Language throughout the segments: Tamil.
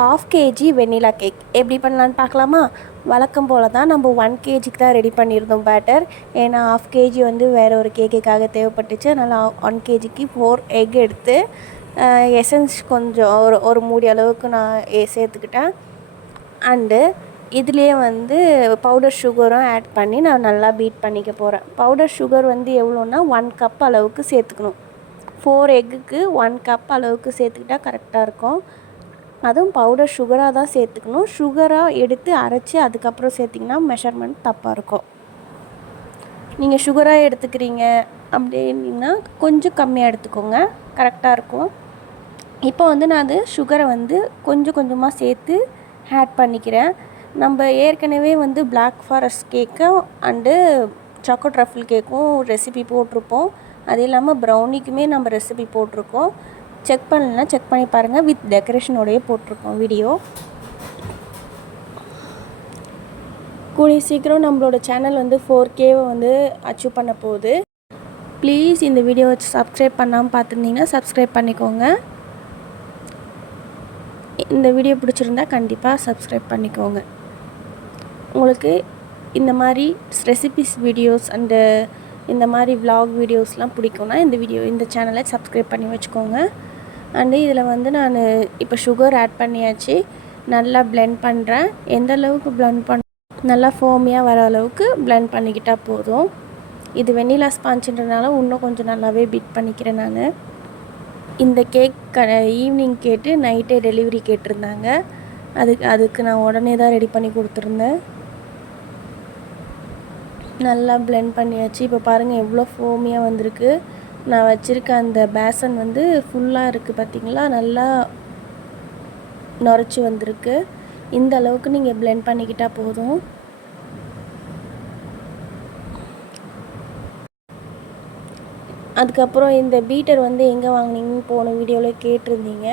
1/2 kg வெண்ணிலா கேக் எப்படி பண்ணலான்னு பார்க்கலாமா? வழக்கம் போல் தான் நம்ம 1 kgக்கு தான் ரெடி பண்ணியிருந்தோம் பேட்டர். ஏன்னா 1/2 kg வந்து வேறு ஒரு கேக்குக்காக தேவைப்பட்டுச்சு. அதனால் 1 kgக்கு 4 எக் எடுத்து எசன்ஸ் கொஞ்சம் ஒரு மூடி அளவுக்கு நான் சேர்த்துக்கிட்டேன். அண்டு இதுலேயே வந்து பவுடர் சுகரும் ஆட் பண்ணி நான் நல்லா பீட் பண்ணிக்க போகிறேன். பவுடர் சுகர் வந்து எவ்வளோன்னா 1 கப் அளவுக்கு சேர்த்துக்கணும். 4 எக்குக்கு 1 கப் அளவுக்கு சேர்த்துக்கிட்டா கரெக்டாக இருக்கும். அதுவும் பவுடர் சுகராக தான் சேர்த்துக்கணும். சுகராக எடுத்து அரைச்சி அதுக்கப்புறம் சேர்த்திங்கன்னா மெஷர்மெண்ட் தப்பாக இருக்கும். நீங்கள் சுகராக எடுத்துக்கிறீங்க அப்படின்னிங்கன்னா கொஞ்சம் கம்மியாக எடுத்துக்கோங்க, கரெக்டாக இருக்கும். இப்போ வந்து நான் அது சுகரை வந்து கொஞ்சம் கொஞ்சமாக சேர்த்து ஆட் பண்ணிக்கிறேன். நம்ம ஏற்கனவே வந்து பிளாக் ஃபாரஸ்ட் கேக்கும் அண்டு சாக்கோ ட்ரஃபிள் கேக்கும் ரெசிபி போட்டிருப்போம். அது இல்லாமல் ப்ரௌனிக்குமே நம்ம ரெசிபி போட்டிருக்கோம். செக் பண்ணலைன்னா செக் பண்ணி பாருங்கள். வித் டெக்கரேஷனோடையே போட்டிருக்கோம் வீடியோ. கூடிய சீக்கிரம் நம்மளோட சேனல் வந்து 4Kவை வந்து அச்சீவ் பண்ண போகுது. ப்ளீஸ் இந்த வீடியோவை சப்ஸ்கிரைப் பண்ணாமல் பார்த்துருந்தீங்கன்னா சப்ஸ்கிரைப் பண்ணிக்கோங்க. இந்த வீடியோ பிடிச்சிருந்தா கண்டிப்பாக சப்ஸ்கிரைப் பண்ணிக்கோங்க. உங்களுக்கு இந்த மாதிரி ரெசிபிஸ் வீடியோஸ் அண்டு இந்த மாதிரி விலாக் வீடியோஸ்லாம் பிடிக்கும்னா இந்த சேனலை சப்ஸ்கிரைப் பண்ணி வச்சுக்கோங்க. அண்டு இதில் வந்து நான் இப்போ சுகர் ஆட் பண்ணியாச்சு. நல்லா பிளெண்ட் பண்ணுறேன். எந்த அளவுக்கு பிளெண்ட் நல்லா ஃபோமியாக வர அளவுக்கு பிளெண்ட் பண்ணிக்கிட்டால் போதும். இது வெண்ணிலா ஸ்பாஞ்சுன்றனால இன்னும் கொஞ்சம் நல்லாவே பீட் பண்ணிக்கிறேன் நான். இந்த கேக் ஈவினிங் கேட்டு நைட்டே டெலிவரி கேட்டிருந்தாங்க. அதுக்கு நான் உடனே தான் ரெடி பண்ணி கொடுத்துருந்தேன். நல்லா பிளெண்ட் பண்ணியாச்சு. இப்போ பாருங்கள் எவ்வளோ ஃபோமியாக வந்திருக்கு. நான் வச்சுருக்க அந்த பேசன் வந்து ஃபுல்லாக இருக்குது பார்த்திங்களா, நல்லா நுரைச்சி வந்திருக்கு. இந்த அளவுக்கு நீங்கள் பிளெண்ட் பண்ணிக்கிட்டால் போதும். அதுக்கப்புறம் இந்த பீட்டர் வந்து எங்கே வாங்கினீங்கன்னு போன வீடியோவில் கேட்டிருந்தீங்க.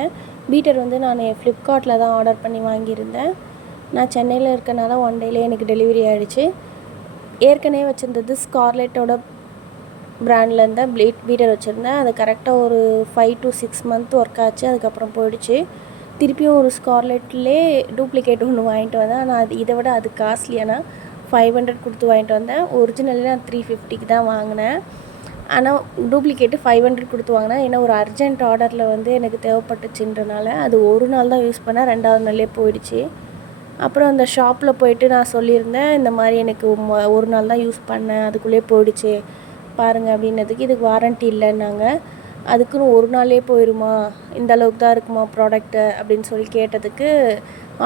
பீட்டர் வந்து நான் ஃப்ளிப்கார்ட்டில் தான் ஆர்டர் பண்ணி வாங்கியிருந்தேன். நான் சென்னையில் இருக்கனால 1 டேலே எனக்கு டெலிவரி ஆகிடுச்சு. ஏற்கனவே வச்சுருந்தது ஸ்கார்லெட்டோட பிராண்டில் இருந்தால் பீட்டர் வச்சுருந்தேன். அது கரெக்டாக ஒரு 5 to 6 மந்த் ஒர்க் ஆச்சு. அதுக்கப்புறம் போயிடுச்சு. திருப்பியும் ஒரு ஸ்கார்லெட்லேயே டூப்ளிகேட் ஒன்று வாங்கிட்டு வந்தேன். ஆனால் இதை விட அது காஸ்ட்லியான 500 கொடுத்து வாங்கிட்டு வந்தேன். ஒரிஜினலே நான் 350க்கு தான் வாங்கினேன். ஆனால் டூப்ளிகேட்டு 500 கொடுத்து வாங்கினேன். ஏன்னா ஒரு அர்ஜென்ட் ஆர்டரில் வந்து எனக்கு தேவைப்பட்டுச்சுன்றனால அது ஒரு நாள் தான் யூஸ் பண்ணேன். 2வது நாள்லேயே போயிடுச்சு. அப்புறம் அந்த ஷாப்பில் போயிட்டு நான் சொல்லியிருந்தேன், இந்த மாதிரி எனக்கு ஒரு நாள் தான் யூஸ் பண்ணேன், அதுக்குள்ளேயே போயிடுச்சு பாருங்கள் அப்படின்னதுக்கு, இதுக்கு வாரண்ட்டி இல்லைன்னாங்க. அதுக்குன்னு ஒரு நாளே போயிடுமா, இந்த அளவுக்கு தான் இருக்குமா ப்ராடக்ட்டு அப்படின்னு சொல்லி கேட்டதுக்கு,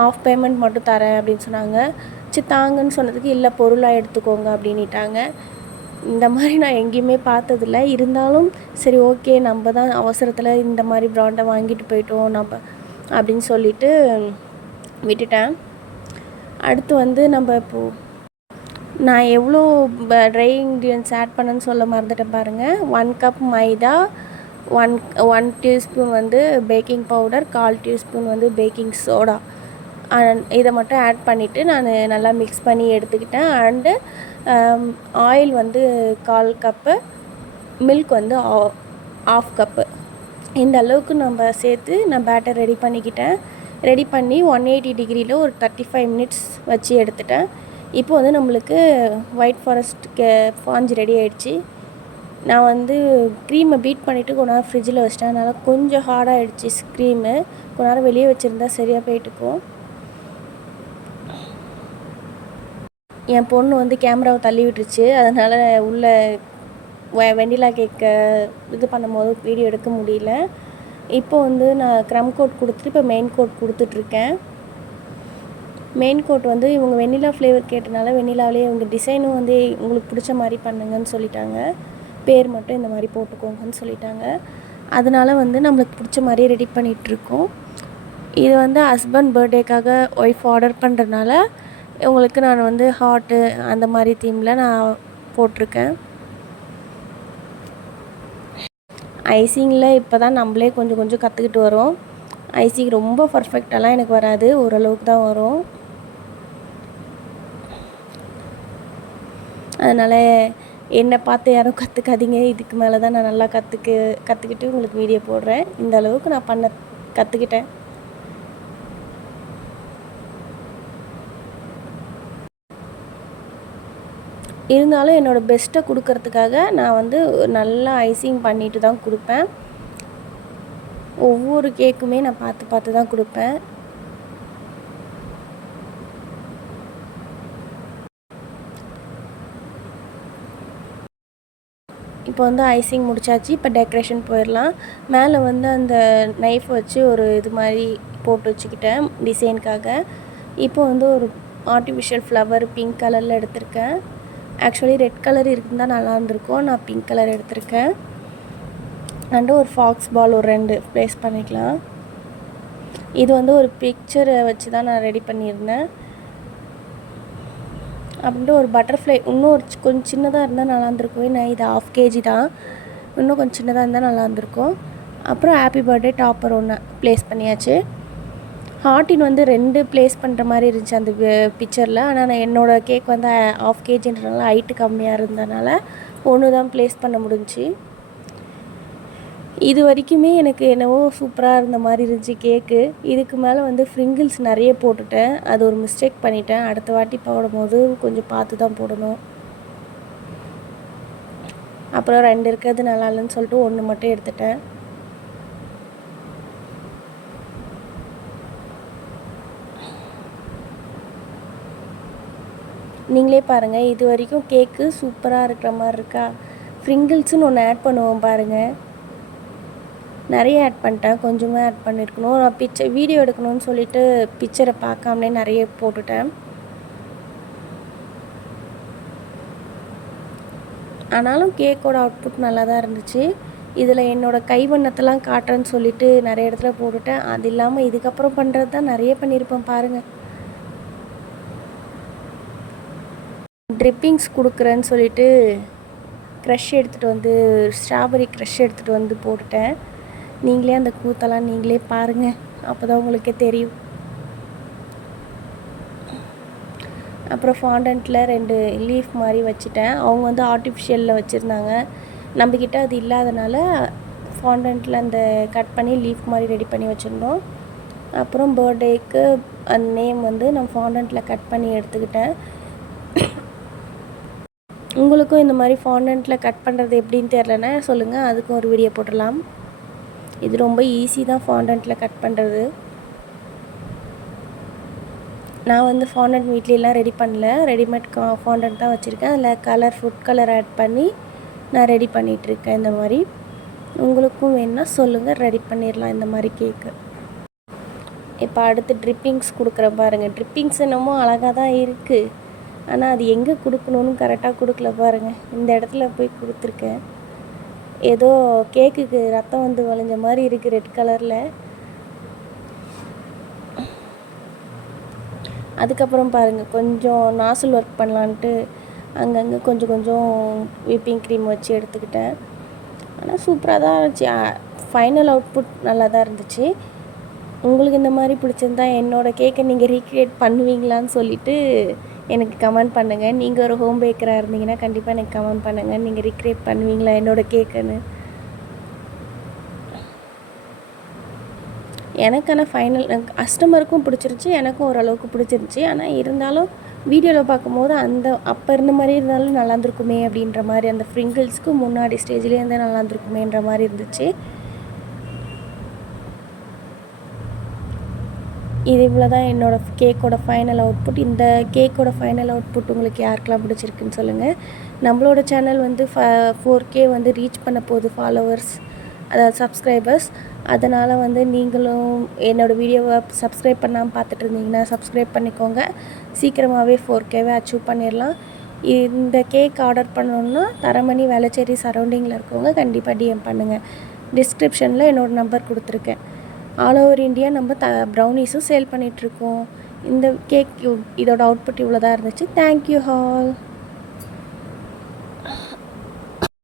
ஆஃப் பேமெண்ட் மட்டும் தரேன் அப்படின்னு சொன்னாங்க. சரி தாங்கன்னு சொன்னதுக்கு, இல்லை பொருளாக எடுத்துக்கோங்க அப்படின்ட்டாங்க. இந்த மாதிரி நான் எங்கேயுமே பார்த்ததில்ல. இருந்தாலும் சரி ஓகே, நம்ம தான் அவசரத்தில் இந்த மாதிரி ப்ராண்டை வாங்கிட்டு போயிட்டோம் நம்ம அப்படின்னு சொல்லிட்டு விட்டுட்டேன். அடுத்து வந்து நம்ம இப்போது நான் எவ்வளோ ட்ரை இன்க்ரீடியன்ட்ஸ் ஆட் பண்ணேன்னு சொல்ல மறந்துட்டேன் பாருங்கள். 1 கப் மைதா, 1 டீஸ்பூன் வந்து பேக்கிங் பவுடர், 1/4 டீஸ்பூன் வந்து பேக்கிங் சோடா, இதை மட்டும் ஆட் பண்ணிவிட்டு நான் நல்லா மிக்ஸ் பண்ணி எடுத்துக்கிட்டேன். அண்டு ஆயில் வந்து 1/4 கப்பு, மில்க் வந்து 1/2 கப்பு. இந்த அளவுக்கு நம்ம சேர்த்து நான் பேட்டர் ரெடி பண்ணிக்கிட்டேன். ரெடி பண்ணி 180 டிகிரியில் ஒரு 35 மினிட்ஸ் வச்சு எடுத்துட்டேன். இப்போ வந்து நம்மளுக்கு ஒயிட் ஃபாரஸ்ட் ஸ்பாஞ்ச் ரெடி ஆகிடுச்சு. நான் வந்து க்ரீமை பீட் பண்ணிவிட்டு கொஞ்ச நேரம் ஃப்ரிட்ஜில் வச்சிட்டேன். அதனால் கொஞ்சம் ஹார்டாகிடுச்சு க்ரீமு. கொஞ்ச நேரம் வெளியே வச்சுருந்தா சரியாக போயிட்டுருக்கும். என் பொண்ணு வந்து கேமராவை தள்ளி விட்டுருச்சு. அதனால் உள்ள வெண்ணிலா கேக்கை இது பண்ணும்போது வீடியோ எடுக்க முடியல. இப்போ வந்து நான் க்ரம் கோட் கொடுத்துட்டு இப்போ மெயின் கோட் கொடுத்துட்ருக்கேன். மெயின் கோட் வந்து இவங்க வெண்ணிலா ஃப்ளேவர் கேட்டனால வெண்ணிலாவிலே இவங்க டிசைனும் வந்து உங்களுக்கு பிடிச்ச மாதிரி பண்ணுங்கன்னு சொல்லிட்டாங்க. பேர் மட்டும் இந்த மாதிரி போட்டுக்கோங்கன்னு சொல்லிட்டாங்க. அதனால் வந்து நம்மளுக்கு பிடிச்ச மாதிரியே ரெடி பண்ணிகிட்ருக்கோம். இது வந்து ஹஸ்பண்ட் பர்த்டேக்காக ஒய்ஃப் ஆர்டர் பண்ணுறதுனால உங்களுக்கு நான் வந்து ஹார்ட்டு அந்த மாதிரி தீமில் நான் போட்டிருக்கேன். ஐசிங்கில் இப்போ தான் நம்மளே கொஞ்சம் கொஞ்சம் கற்றுக்கிட்டு வரோம். ஐசிங் ரொம்ப பர்ஃபெக்டாலாம் எனக்கு வராது, ஓரளவுக்கு தான் வரும். அதனால் என்னை பார்த்து யாரும் கற்றுக்காதீங்க. இதுக்கு மேலே தான் நான் நல்லா கற்றுக்கிட்டு உங்களுக்கு வீடியோ போடுறேன். இந்த அளவுக்கு நான் கற்றுக்கிட்டேன். இருந்தாலும் என்னோடய பெஸ்ட்டை கொடுக்கறதுக்காக நான் வந்து நல்லா ஐசிங் பண்ணிட்டு தான் கொடுப்பேன். ஒவ்வொரு கேக்குமே நான் பார்த்து பார்த்து தான் கொடுப்பேன். இப்போ வந்து ஐசிங் முடிச்சாச்சு. இப்போ டெக்கரேஷன் போயிடலாம். மேலே வந்து அந்த நைஃப் வச்சு ஒரு இது மாதிரி போட்டு வச்சுக்கிட்டேன் டிசைனுக்காக. இப்போ வந்து ஒரு ஆர்டிஃபிஷியல் ஃப்ளவர் பிங்க் கலரில் எடுத்திருக்கேன். ஆக்சுவலி ரெட் கலர் இருந்தால் நல்லா இருந்திருக்கும். நான் பிங்க் கலர் எடுத்திருக்கேன். அண்டு ஒரு ஃபாக்ஸ் பால் ஒரு 2 ப்ளேஸ் பண்ணிக்கலாம். இது வந்து ஒரு பிக்சரை வச்சு தான் நான் ரெடி பண்ணியிருந்தேன். அப்படின்ட்டு ஒரு பட்டர்ஃப்ளை இன்னும் ஒரு கொஞ்சம் சின்னதாக இருந்தால் நல்லா இருந்திருக்கும். ஏன்னா இது 1/2 kg தான். இன்னும் கொஞ்சம் சின்னதாக இருந்தால் நல்லா இருந்திருக்கும். அப்புறம் ஹாப்பி பர்த்டே டாப்பர் ஒன்று ப்ளேஸ் பண்ணியாச்சு. ஹார்ட்டின் வந்து 2 ப்ளேஸ் பண்ணுற மாதிரி இருந்துச்சு அந்த பிக்சரில். ஆனால் நான் என்னோடய கேக் வந்து 1/2 kgன்றனால ஹைட்டு கம்மியாக இருந்ததுனால 1 தான் ப்ளேஸ் பண்ண முடிஞ்சிச்சு. இது வரைக்குமே எனக்கு என்னவோ சூப்பராக இருந்த மாதிரி இருந்துச்சு கேக்கு. இதுக்கு மேலே வந்து ஃப்ரிங்கிள்ஸ் நிறைய போட்டுட்டேன். அது ஒரு மிஸ்டேக் பண்ணிட்டேன். அடுத்த வாட்டி போடும்போது கொஞ்சம் பார்த்து தான் போடணும். அப்புறம் 2 இருக்கிறது நல்லா இல்லைன்னு சொல்லிட்டு 1 மட்டும் எடுத்துட்டேன். நீங்களே பாருங்கள், இது வரைக்கும் கேக்கு சூப்பராக இருக்கிற மாதிரி இருக்கா. ஃப்ரிங்கிள்ஸுன்னு ஒன்று ஆட் பண்ணுவோம் பாருங்கள். நிறைய ஆட் பண்ணிட்டேன். கொஞ்சமாக ஆட் பண்ணியிருக்கணும். நான் வீடியோ எடுக்கணும்னு சொல்லிட்டு பிக்சரை பார்க்காமலே நிறைய போட்டுட்டேன். ஆனாலும் கேக்கோட அவுட்புட் நல்லா தான் இருந்துச்சு. இதில் என்னோடய கைவண்ணத்தெல்லாம் காட்டுறேன்னு சொல்லிட்டு நிறைய இடத்துல போட்டுட்டேன். அது இல்லாமல் இதுக்கப்புறம் பண்ணுறது தான் நிறைய பண்ணியிருப்பேன் பாருங்கள். ட்ரிப்பிங்ஸ் கொடுக்குறேன்னு சொல்லிட்டு க்ரஷ் எடுத்துகிட்டு வந்து ஸ்ட்ராபெரி க்ரஷ் எடுத்துகிட்டு வந்து போட்டுட்டேன். நீங்களே அந்த கூத்தெல்லாம் நீங்களே பாருங்கள். அப்போ தான் உங்களுக்கே தெரியும். அப்புறம் ஃபாண்டன்ட்டில் 2 லீஃப் மாதிரி வச்சுட்டேன். அவங்க வந்து ஆர்டிஃபிஷியலில் வச்சுருந்தாங்க. நம்மக்கிட்ட அது இல்லாதனால ஃபாண்டன்ட்டில் அந்த கட் பண்ணி லீஃப் மாதிரி ரெடி பண்ணி வச்சுருந்தோம். அப்புறம் பர்த்டேக்கு அந்த நேம் வந்து நான் ஃபாண்டன்ட்டில் கட் பண்ணி எடுத்துக்கிட்டேன். உங்களுக்கும் இந்த மாதிரி ஃபாண்டன்ட்டில் கட் பண்ணுறது எப்படின்னு தெரிலன்னா சொல்லுங்கள். அதுக்கும் ஒரு வீடியோ போட்டுடலாம். இது ரொம்ப ஈஸி தான் ஃபாண்டன்ட்டில் கட் பண்ணுறது. நான் வந்து ஃபாண்டன்ட் வீட்லலாம் ரெடி பண்ணல. ரெடிமேட் ஃபாண்டன்ட் தான் வச்சுருக்கேன். அதில் ஃபுட் கலர் ஆட் பண்ணி நான் ரெடி பண்ணிகிட்ருக்கேன். இந்த மாதிரி உங்களுக்கும் வேணுன்னா சொல்லுங்கள், ரெடி பண்ணிடலாம் இந்த மாதிரி கேக்கு. இப்போ அடுத்து ட்ரிப்பிங்ஸ் கொடுக்குற பாருங்கள். ட்ரிப்பிங்ஸ் என்னமோ அழகாக தான் இருக்குது. ஆனால் அது எங்கே கொடுக்கணுன்னு கரெக்டாக கொடுக்கல பாருங்கள். இந்த இடத்துல போய் கொடுத்துருக்கேன். ஏதோ கேக்குக்கு ரத்தம் வந்து வளைஞ்ச மாதிரி இருக்குது ரெட் கலரில். அதுக்கப்புறம் பாருங்கள், கொஞ்சம் நாசில் ஒர்க் பண்ணலான்ட்டு அங்கங்கே கொஞ்சம் கொஞ்சம் விப்பிங் க்ரீம் வச்சு எடுத்துக்கிட்டேன். ஆனால் சூப்பராக தான் இருந்துச்சு. ஃபைனல் அவுட்புட் நல்லா தான் இருந்துச்சு. உங்களுக்கு இந்த மாதிரி பிடிச்சிருந்தா என்னோடய கேக்கை நீங்கள் ரீக்ரியேட் பண்ணுவீங்களான்னு சொல்லிவிட்டு எனக்கு கமெண்ட் பண்ணுங்கள். நீங்கள் ஒரு ஹோம் பேக்கராக இருந்தீங்கன்னா கண்டிப்பாக எனக்கு கமெண்ட் பண்ணுங்கள். நீங்கள் ரீக்ரியேட் பண்ணுவீங்களா என்னோடய கேக்குன்னு. எனக்கான ஃபைனல் கஸ்டமருக்கும் பிடிச்சிருச்சு, எனக்கும் ஓரளவுக்கு பிடிச்சிருந்துச்சி. ஆனால் இருந்தாலும் வீடியோவில் பார்க்கும்போது அப்போ இருந்த மாதிரி இருந்தாலும் நல்லா இருந்திருக்குமே அப்படின்ற மாதிரி, அந்த ஃப்ரிங்கிள்ஸ்க்கு முன்னாடி ஸ்டேஜ்லேயே இருந்தால் நல்லா இருந்திருக்குமேன்ற மாதிரி இருந்துச்சு. இது இவ்வளோ தான் என்னோடய கேக்கோட ஃபைனல் அவுட்புட். இந்த கேக்கோட ஃபைனல் அவுட்புட் உங்களுக்கு யாருக்கெல்லாம் பிடிச்சிருக்குன்னு சொல்லுங்கள். நம்மளோட சேனல் வந்து 4K வந்து ரீச் பண்ண போகுது ஃபாலோவர்ஸ், அதாவது சப்ஸ்கிரைபர்ஸ். அதனால் வந்து நீங்களும் என்னோடய வீடியோவை சப்ஸ்கிரைப் பண்ணாமல் பார்த்துட்டு இருந்தீங்கன்னா சப்ஸ்கிரைப் பண்ணிக்கோங்க. சீக்கிரமாகவே 4Kவை அச்சீவ் பண்ணிடலாம். இந்த கேக் ஆர்டர் பண்ணணுன்னா தரமணி வேளச்சேரி சரௌண்டிங்கில் இருக்கவங்க கண்டிப்பாக டிஎம் பண்ணுங்கள். டிஸ்கிரிப்ஷனில் என்னோடய நம்பர் கொடுத்துருக்கேன். ஆல் ஓவர் இந்தியா நம்ம ப்ரௌனீஸும் சேல் பண்ணிகிட்ருக்கோம். இந்த கேக் இதோட அவுட்புட் இவ்வளோ தான் இருந்துச்சு. Thank you all.